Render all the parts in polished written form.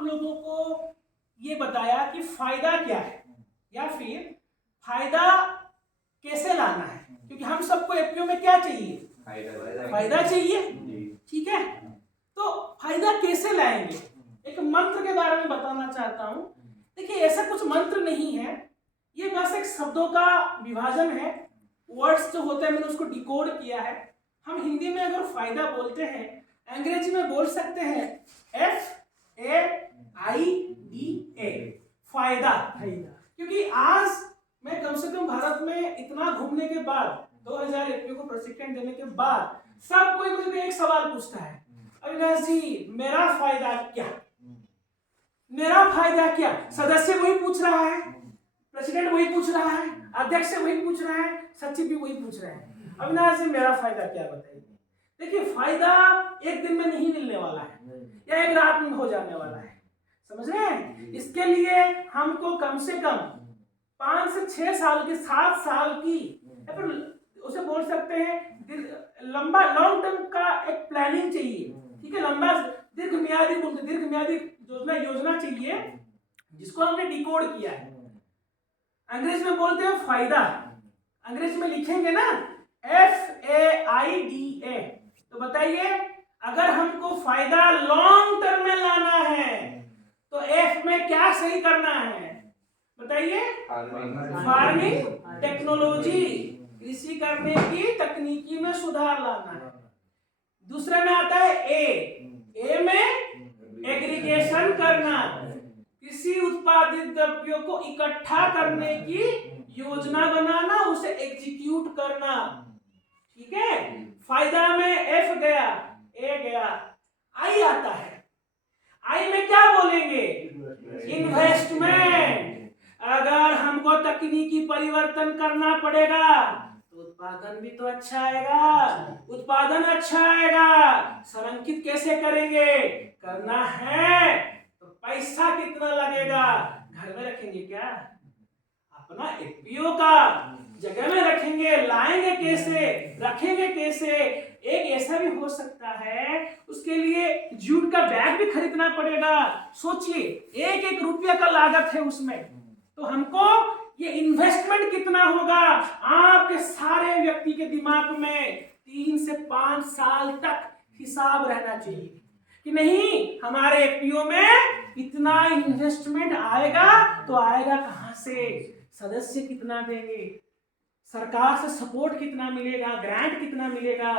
आप लोगों को ये बताया कि फायदा क्या है या फिर फायदा कैसे लाना है, क्योंकि हम सबको एफपीओ में क्या चाहिए, फायदा चाहिए, ठीक है। तो फायदा कैसे लाएंगे, एक मंत्र के बारे में बताना चाहता हूं। देखिए ऐसा कुछ मंत्र नहीं है, ये बस एक शब्दों का विभाजन है, वर्ड्स जो होते हैं मैंने उसको डिकोड किया है। हम हिंदी में अगर फायदा बोलते हैं, अंग्रेजी में बोल सकते हैं FAIDA, फायदा। क्योंकि आज मैं कम से कम भारत में इतना घूमने के बाद, 2000 एफपीओ को प्रशिक्षण देने के बाद, सब कोई मुझे एक सवाल पूछता है, अविनाश जी मेरा फायदा क्या, मेरा फायदा क्या। सदस्य वही पूछ रहा है, प्रेसिडेंट वही पूछ रहा है, अध्यक्ष वही पूछ रहा है, सचिव भी वही पूछ रहे हैं, अविनाश जी मेरा फायदा क्या बताइए। देखिए फायदा एक दिन में नहीं मिलने वाला है या एक रात में हो जाने वाला है, समझ रहे हैं। इसके लिए हमको कम से कम 5 से 6 साल की, 7 साल की, या फिर उसे बोल सकते हैं लंबा लॉन्ग टर्म का एक प्लानिंग चाहिए, ठीक है। लंबा दीर्घम्यादी बोलते, दीर्घम्यादी योजना चाहिए, जिसको हमने डिकोड किया है। अंग्रेजी में बोलते हैं फायदा, अंग्रेजी में लिखेंगे ना FAIDA। तो बताइए अगर हमको फायदा लॉन्ग टर्म में लाना है तो F में क्या सही करना है बताइए, फार्मिंग टेक्नोलॉजी, कृषि करने की तकनीकी में सुधार लाना है। दूसरे में आता है A में एग्रीगेशन करना, कृषि उत्पादित द्रव्यों को इकट्ठा करने की योजना बनाना, उसे एग्जीक्यूट करना, ठीक है। फायदा में F गया, A गया, I आता है। I में क्या बोलेंगे, इन्वेस्टमेंट। अगर हमको तकनीकी परिवर्तन करना पड़ेगा तो उत्पादन भी तो अच्छा आएगा, उत्पादन अच्छा आएगा, संरक्षित कैसे करेंगे, करना है तो पैसा कितना लगेगा, घर में रखेंगे क्या, अपना एफपीओ का जगह में रखेंगे, लाएंगे कैसे, रखेंगे कैसे। एक ऐसा भी हो सकता है उसके लिए जूट का बैग भी खरीदना पड़ेगा, सोचिए 1-1 रुपया का लागत है उसमें। तो हमको ये इन्वेस्टमेंट कितना होगा, आपके सारे व्यक्ति के दिमाग में 3 से 5 साल तक हिसाब रहना चाहिए कि नहीं हमारे एफपीओ में इतना इन्वेस्टमेंट आएगा, तो आएगा कहां से, सदस्य कितना देंगे, सरकार से सपोर्ट कितना मिलेगा, ग्रांट कितना मिलेगा,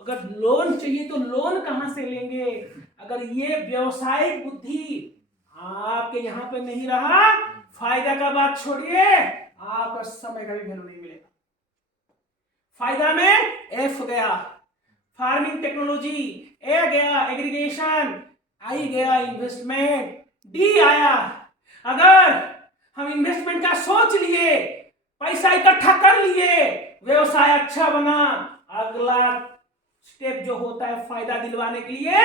अगर लोन चाहिए तो लोन कहां से लेंगे। अगर ये व्यवसायिक बुद्धि आपके यहाँ पे नहीं रहा, फायदा का बात छोड़िए, आपका समय का भी वैल्यू नहीं मिलेगा। फायदा में एफ गया फार्मिंग टेक्नोलॉजी, ए गया एग्रीगेशन, आई गया इन्वेस्टमेंट, डी आया अगर हम इन्वेस्टमेंट का सोच लिए, पैसा इकट्ठा कर लिए, व्यवसाय अच्छा बना, अगला स्टेप जो होता है फायदा दिलवाने के लिए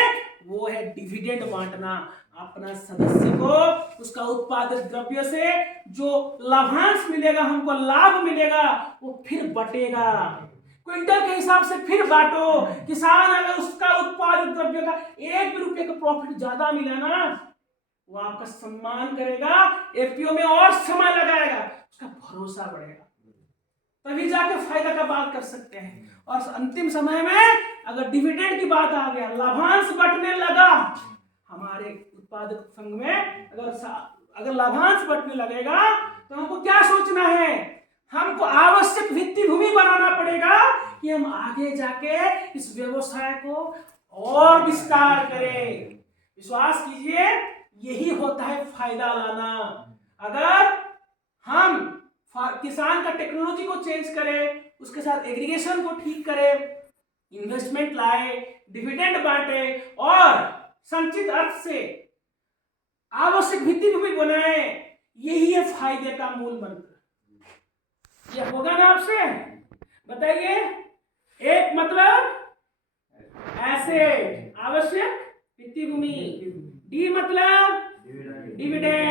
वो है डिविडेंड बांटना। अपना सदस्य को उसका उत्पादित द्रव्य से जो लाभांश मिलेगा, हमको लाभ मिलेगा, वो फिर बटेगा, क्विंटल के हिसाब से फिर बांटो। किसान अगर उसका उत्पादित द्रव्य का 1 रुपये का प्रॉफिट ज्यादा मिला ना, वो आपका सम्मान करेगा, एफपीओ में और समय लगाएगा, उसका भरोसा बढ़ेगा, तभी जाके फायदा का बात कर सकते हैं। और अंतिम समय में अगर डिविडेंड की बात आ गया, लाभांश बंटने लगा, हमारे उत्पादक संघ में अगर लाभांश बंटने लगेगा तो हमको क्या सोचना है, हमको आवश्यक वित्तीय भूमि बनाना पड़ेगा कि हम आगे जाके इस व्यवसाय को और विस्तार करें। विश्वास कीजिए यही होता है फायदा लाना। अगर हम किसान का टेक्नोलॉजी को चेंज करें, उसके साथ एग्रीगेशन को ठीक करें, इन्वेस्टमेंट लाए, डिविडेंड बांटे और संचित अर्थ से आवश्यक वित्तीय भूमि बनाए, यही है फायदे का मूल मंत्र। यह होगा ना आपसे, बताइए। एक मतलब ऐसे आवश्यक वित्तीय भूमि, डी मतलब डिविडेंड,